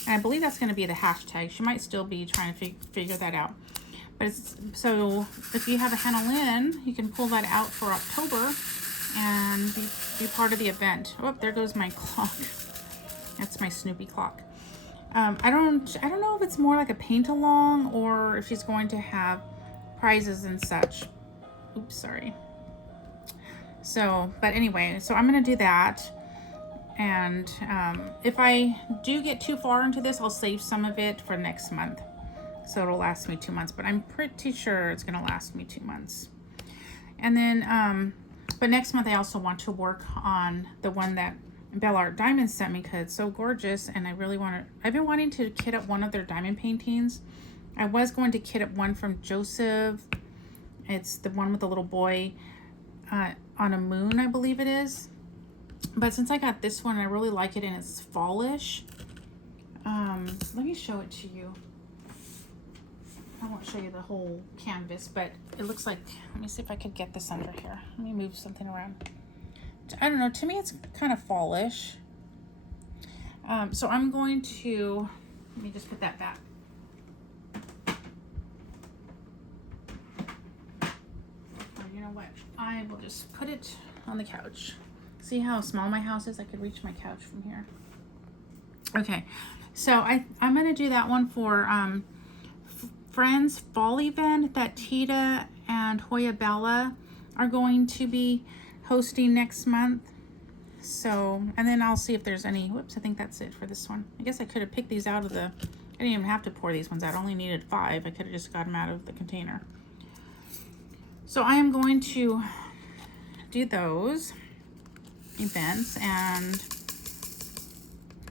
And I believe that's going to be the hashtag. She might still be trying to figure that out. But so if you have a Hannah Lynn, you can pull that out for October and be part of the event. Oh, there goes my clock. That's my Snoopy clock. I don't know if it's more like a paint along or if she's going to have prizes and such. Oops, sorry. So, but anyway, so I'm going to do that. And if I do get too far into this, I'll save some of it for next month. So it'll last me 2 months, but I'm pretty sure it's going to last me 2 months. And then, but next month I also want to work on the one that Bella Art Diamonds sent me, because it's so gorgeous, and I really I've been wanting to kit up one of their diamond paintings. I was going to kit up one from Joseph. It's the one with the little boy on a moon, I believe it is. But since I got this one, I really like it, and it's fallish. Let me show it to you. I won't show you the whole canvas, but it looks like, let me see if I could get this under here. Let me move something around. I don't know, to me it's kind of fallish. So I'm going to, let me just put that back. Oh, you know what? I will just put it on the couch. See how small my house is? I could reach my couch from here. Okay, so I'm going to do that one for Friends fall event that Tita and Hoya Bella are going to be hosting next month. So, and then I'll see if there's any, whoops, I think that's it for this one. I guess I could have picked these out of the, I didn't even have to pour these ones out. I only needed 5. I could have just got them out of the container. So I am going to do those events, and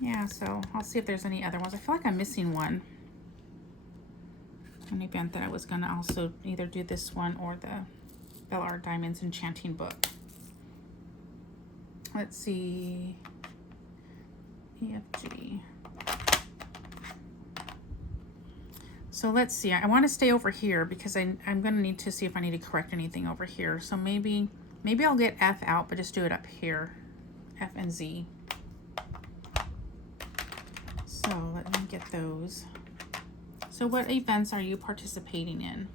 yeah, so I'll see if there's any other ones. I feel like I'm missing one. An event that I was gonna also either do this one or the Bella Art Diamonds Enchanting book. Let's see, EFG. So let's see, I want to stay over here because I'm going to need to see if I need to correct anything over here. So maybe I'll get F out, but just do it up here, F and Z. So let me get those. So what events are you participating in?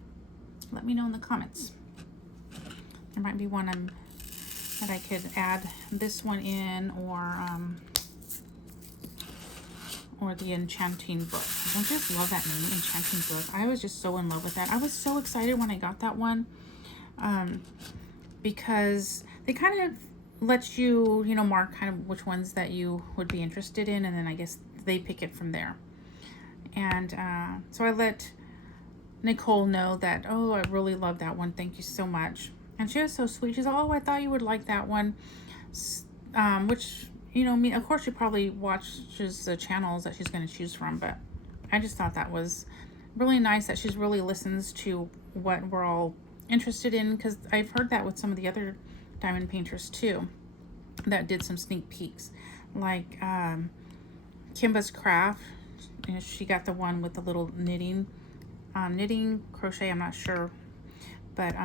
Let me know in the comments. There might be one that I could add this one in, or the Enchanting book. I just love that name, Enchanting book. I was just so in love with that. I was so excited when I got that one, because they kind of let you, mark kind of which ones that you would be interested in, and then I guess they pick it from there. And so I let Nicole know that, oh, I really love that one. Thank you so much. And she was so sweet. She's, oh, I thought you would like that one, which, of course she probably watches the channels that she's going to choose from, but I just thought that was really nice that she's really listens to what we're all interested in, because I've heard that with some of the other diamond painters too that did some sneak peeks, like Kimba's Craft. She got the one with the little knitting crochet, I'm not sure, but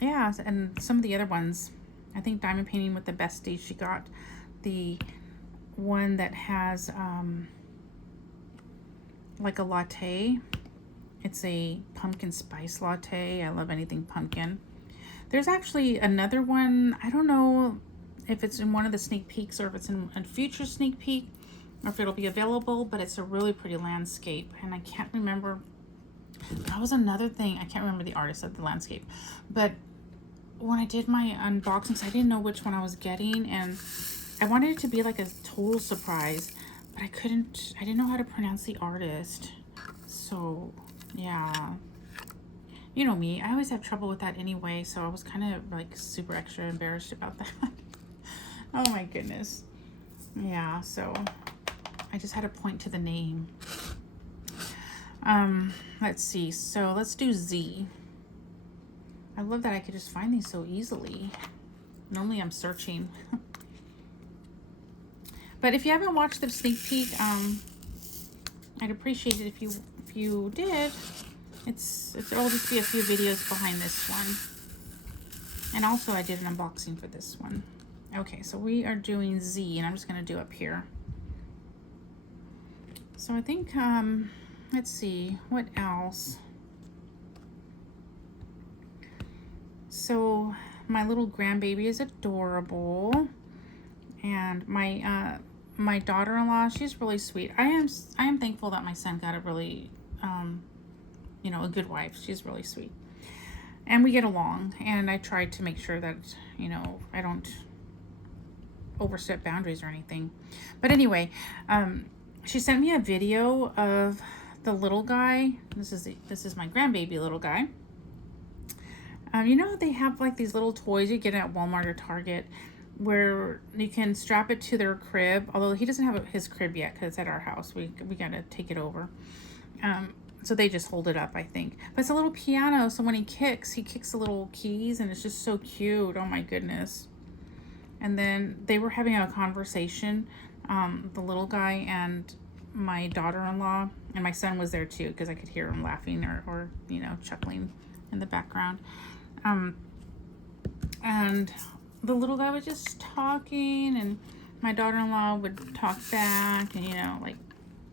yeah, and some of the other ones, I think Diamond Painting with the Bestie, she got the one that has like a latte. It's a pumpkin spice latte. I love anything pumpkin. There's actually another one, I don't know if it's in one of the sneak peeks or if it's in a future sneak peek, or if it'll be available, but it's a really pretty landscape, and I can't remember. That was another thing, I can't remember the artist of the landscape, but when I did my unboxings, I didn't know which one I was getting, and I wanted it to be like a total surprise, but I didn't know how to pronounce the artist. So yeah, you know me, I always have trouble with that anyway, so I was kind of like super extra embarrassed about that. Oh my goodness. Yeah, so I just had to point to the name. Let's see, so let's do Z. I love that I could just find these so easily. Normally I'm searching. But if you haven't watched the sneak peek, I'd appreciate it if you did. It'll just be a few videos behind this one. And also I did an unboxing for this one. Okay, so we are doing Z, and I'm just gonna do up here. So I think, let's see, what else? So my little grandbaby is adorable, and my daughter-in-law, she's really sweet. I am thankful that my son got a really, a good wife. She's really sweet, and we get along. And I tried to make sure that I don't overstep boundaries or anything. But anyway, she sent me a video of the little guy. This is my grandbaby little guy. They have like these little toys you get at Walmart or Target where you can strap it to their crib, although he doesn't have his crib yet because it's at our house. We gotta take it over. So they just hold it up, I think. But it's a little piano, so when he kicks the little keys, and it's just so cute. Oh my goodness. And then they were having a conversation, the little guy and my daughter-in-law, and my son was there too because I could hear him laughing or chuckling in the background. And the little guy was just talking, and my daughter-in-law would talk back, and like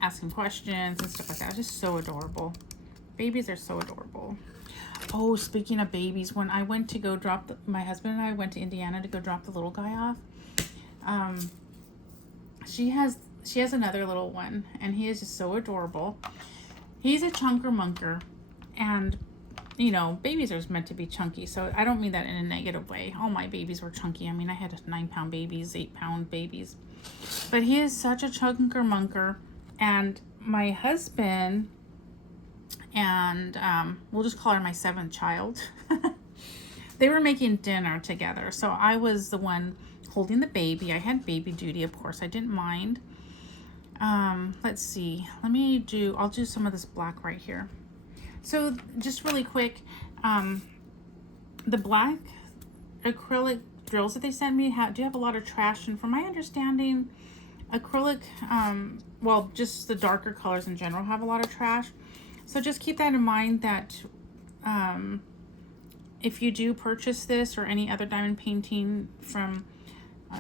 asking questions and stuff like that. It was just so adorable. Babies are so adorable. Oh, speaking of babies, when I went to go drop my husband and I went to Indiana to go drop the little guy off, she has another little one, and he is just so adorable. He's a chunker munker, and you know, babies are meant to be chunky, so I don't mean that in a negative way. All my babies were chunky. I mean, I had 9-pound babies, 8-pound babies, but he is such a chunker munker. And my husband and we'll just call her my 7th child. They were making dinner together, so I was the one holding the baby. I had baby duty, of course. I didn't mind. Let's see. I'll do some of this black right here. So just really quick, the black acrylic drills that they sent me do have a lot of trash, and from my understanding, acrylic, well, just the darker colors in general have a lot of trash. So just keep that in mind that if you do purchase this or any other diamond painting from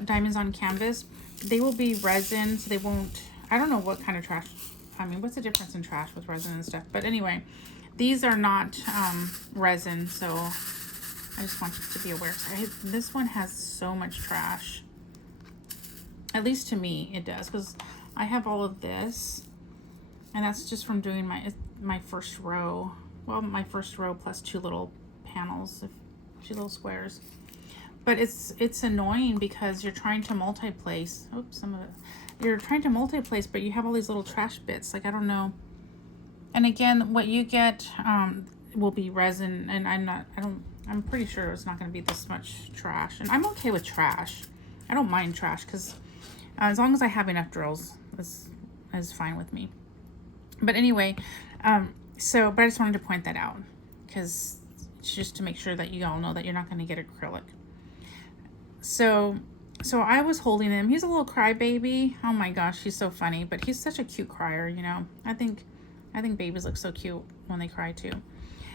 Diamonds on Canvas, they will be resin, so they won't, I don't know what kind of trash, I mean, what's the difference in trash with resin and stuff? But anyway, these are not resin, so I just want you to be aware. This one has so much trash. At least to me, it does, because I have all of this, and that's just from doing my first row. Well, my first row plus 2 little panels, 2 little squares. But it's annoying because you're trying to multi-place. Oops, some of it. You're trying to multi-place, but you have all these little trash bits. Like, I don't know. And again, what you get will be resin, and I'm pretty sure it's not going to be this much trash. And I'm okay with trash. I don't mind trash, because as long as I have enough drills, is fine with me. But anyway, but I just wanted to point that out, because it's just to make sure that you all know that you're not going to get acrylic. So I was holding him. He's a little crybaby. Oh my gosh, he's so funny, but he's such a cute crier, you know. I think babies look so cute when they cry too.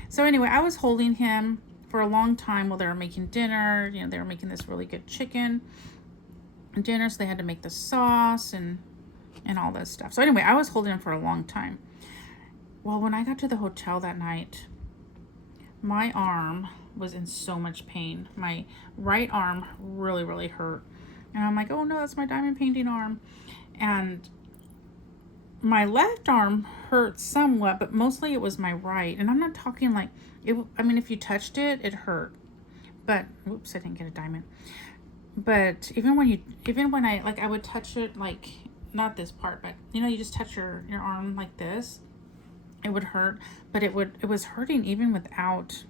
So anyway, I was holding him for a long time while they were making dinner. You know, they were making this really good chicken dinner, so they had to make the sauce and all this stuff. So anyway, I was holding him for a long time. Well, when I got to the hotel that night, my arm was in so much pain. My right arm really, really hurt. And I'm like, oh no, that's my diamond painting arm. And my left arm hurt somewhat, but mostly it was my right. And I'm not talking like, I mean, if you touched it, it hurt. But, oops, I didn't get a diamond. But even when I would touch it, like, not this part, but, you know, you just touch your arm like this, it would hurt. But it was hurting even without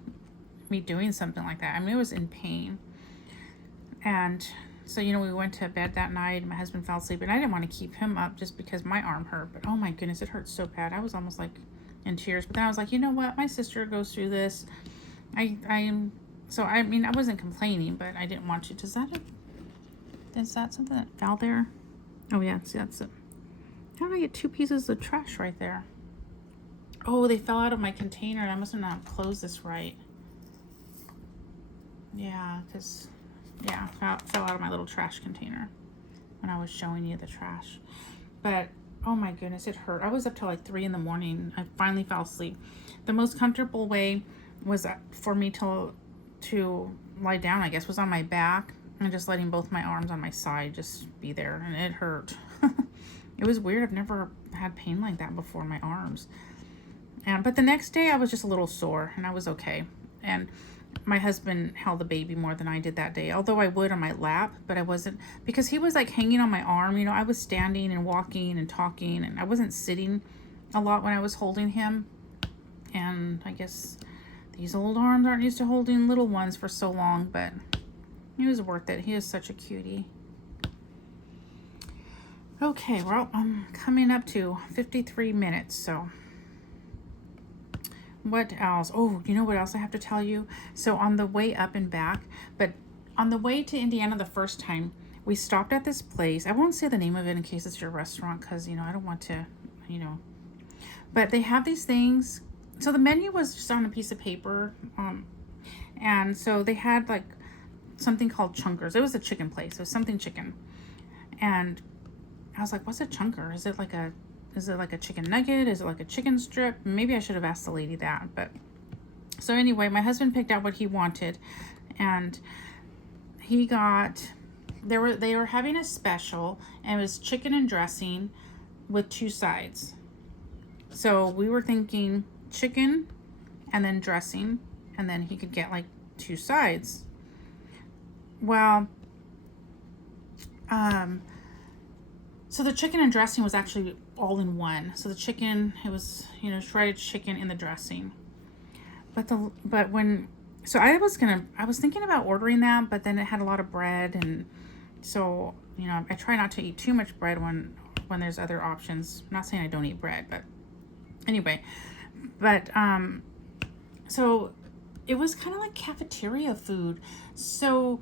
me doing something like that. I mean, it was in pain. And so, you know, we went to bed that night. My husband fell asleep, and I didn't want to keep him up just because my arm hurt. But oh my goodness, it hurt so bad. I was almost like in tears. But then I was like, you know what? My sister goes through this. So I mean, I wasn't complaining, but I didn't want to. Is that something that fell there? Oh yeah, see, that's it. How did I get 2 pieces of trash right there? Oh, they fell out of my container. I must have not closed this right. Yeah, because, yeah, fell out of my little trash container when I was showing you the trash. But, oh my goodness, it hurt. I was up till like 3 in the morning. I finally fell asleep. The most comfortable way was for me to lie down, I guess, was on my back and just letting both my arms on my side just be there. And it hurt. It was weird. I've never had pain like that before, my arms. But the next day I was just a little sore, and I was okay. And my husband held the baby more than I did that day, although I would on my lap, but I wasn't, because he was like hanging on my arm. You know, I was standing and walking and talking, and I wasn't sitting a lot when I was holding him. And I guess these old arms aren't used to holding little ones for so long, but it was worth it. He is such a cutie. Okay, well, I'm coming up to 53 minutes, so what else? Oh, you know what else I have to tell you? So on the way up and back, but on the way to Indiana the first time, we stopped at this place. I won't say the name of it in case it's your restaurant, because, you know, I don't want to, you know. But they have these things. So the menu was just on a piece of paper. And so they had like something called chunkers. It was a chicken place. It was something chicken. And I was like, what's a chunker? Is it like a chicken nugget? Is it like a chicken strip? Maybe I should have asked the lady that. But so anyway, my husband picked out what he wanted, and he got, they were having a special, and it was chicken and dressing with 2 sides. So we were thinking chicken and then dressing, and then he could get like 2 sides. Well, so the chicken and dressing was actually all in one. So the chicken, it was, you know, shredded chicken in the dressing. So I was thinking about ordering that, but then it had a lot of bread, and so, you know, I try not to eat too much bread when there's other options. I'm not saying I don't eat bread, but anyway. But so it was kind of like cafeteria food. So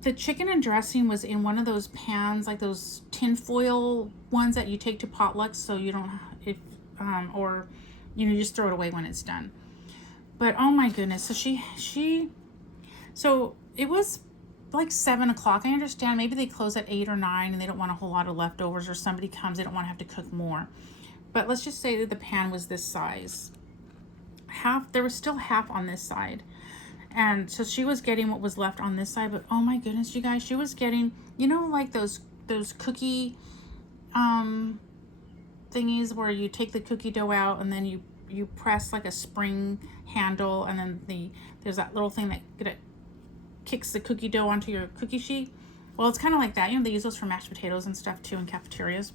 the chicken and dressing was in one of those pans, like those tinfoil ones that you take to potlucks, so you don't, or, you know, you just throw it away when it's done. But oh my goodness, so it was like 7 o'clock. I understand maybe they close at 8 or 9 and they don't want a whole lot of leftovers, or somebody comes, they don't want to have to cook more. But let's just say that the pan was this size. There was still half on this side. And so she was getting what was left on this side, but oh my goodness, you guys, she was getting, you know, like those cookie thingies where you take the cookie dough out and then you press like a spring handle, and then there's that little thing that kicks the cookie dough onto your cookie sheet. Well, it's kind of like that. You know, they use those for mashed potatoes and stuff too in cafeterias.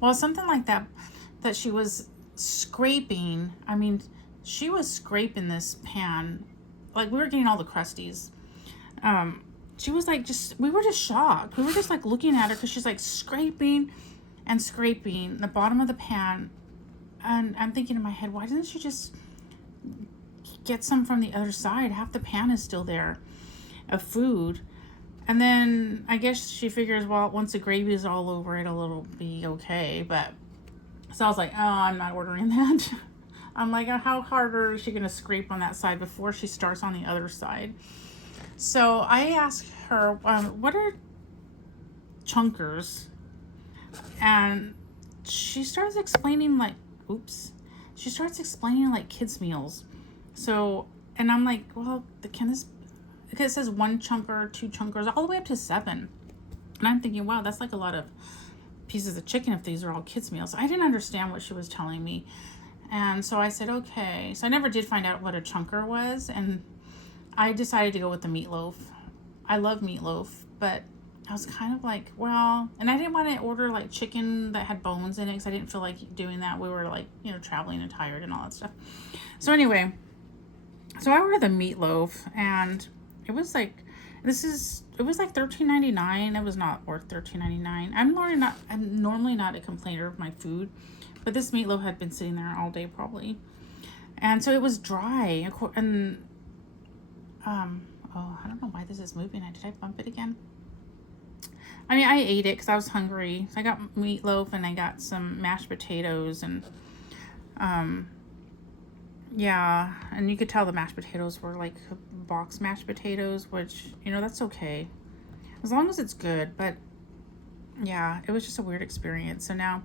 Well, something like that she was scraping. I mean, she was scraping this pan. Like, we were getting all the crusties. She was like, we were just shocked. We were just like looking at her because she's like scraping and scraping the bottom of the pan. And I'm thinking in my head, why didn't she just get some from the other side? Half the pan is still there of food. And then I guess she figures, well, once the gravy is all over it, it'll be okay. But so I was like, oh, I'm not ordering that. I'm like, how hard is she going to scrape on that side before she starts on the other side? So I asked her, what are chunkers? And she starts explaining like kids meals. So, and I'm like, well, because it says 1 chunker, 2 chunkers, all the way up to 7. And I'm thinking, wow, that's like a lot of pieces of chicken if these are all kids meals. I didn't understand what she was telling me. And so I said, okay. So I never did find out what a chunker was. And I decided to go with the meatloaf. I love meatloaf, but I was kind of like, well, and I didn't want to order like chicken that had bones in it because I didn't feel like doing that. We were like, you know, traveling and tired and all that stuff. So anyway, so I ordered the meatloaf, and it was like, it was like $13.99. It was not worth $13.99. I'm normally not a complainer of my food, but this meatloaf had been sitting there all day probably. And so it was dry. And, oh, I don't know why this is moving. Did I bump it again? I mean, I ate it because I was hungry. So I got meatloaf and I got some mashed potatoes, and, yeah. And you could tell the mashed potatoes were like box mashed potatoes, which, you know, that's okay. As long as it's good. But yeah, it was just a weird experience. So now,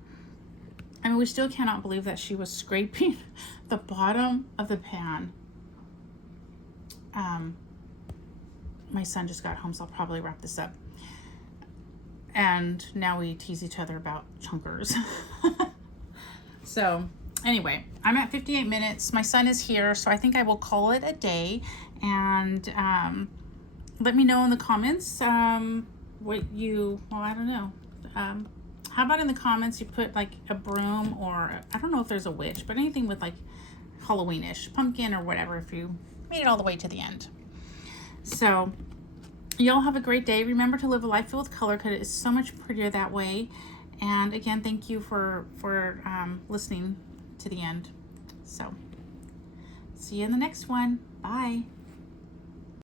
I mean, we still cannot believe that she was scraping the bottom of the pan. My son just got home, so I'll probably wrap this up. And now we tease each other about chunkers. So anyway, I'm at 58 minutes. My son is here, so I think I will call it a day. And let me know in the comments what you, well, I don't know. How about in the comments you put like a broom, or I don't know if there's a witch, but anything with like Halloween-ish, pumpkin or whatever, if you made it all the way to the end. So y'all have a great day. Remember to live a life filled with color, because it is so much prettier that way. And again, thank you for listening to the end. So see you in the next one. Bye.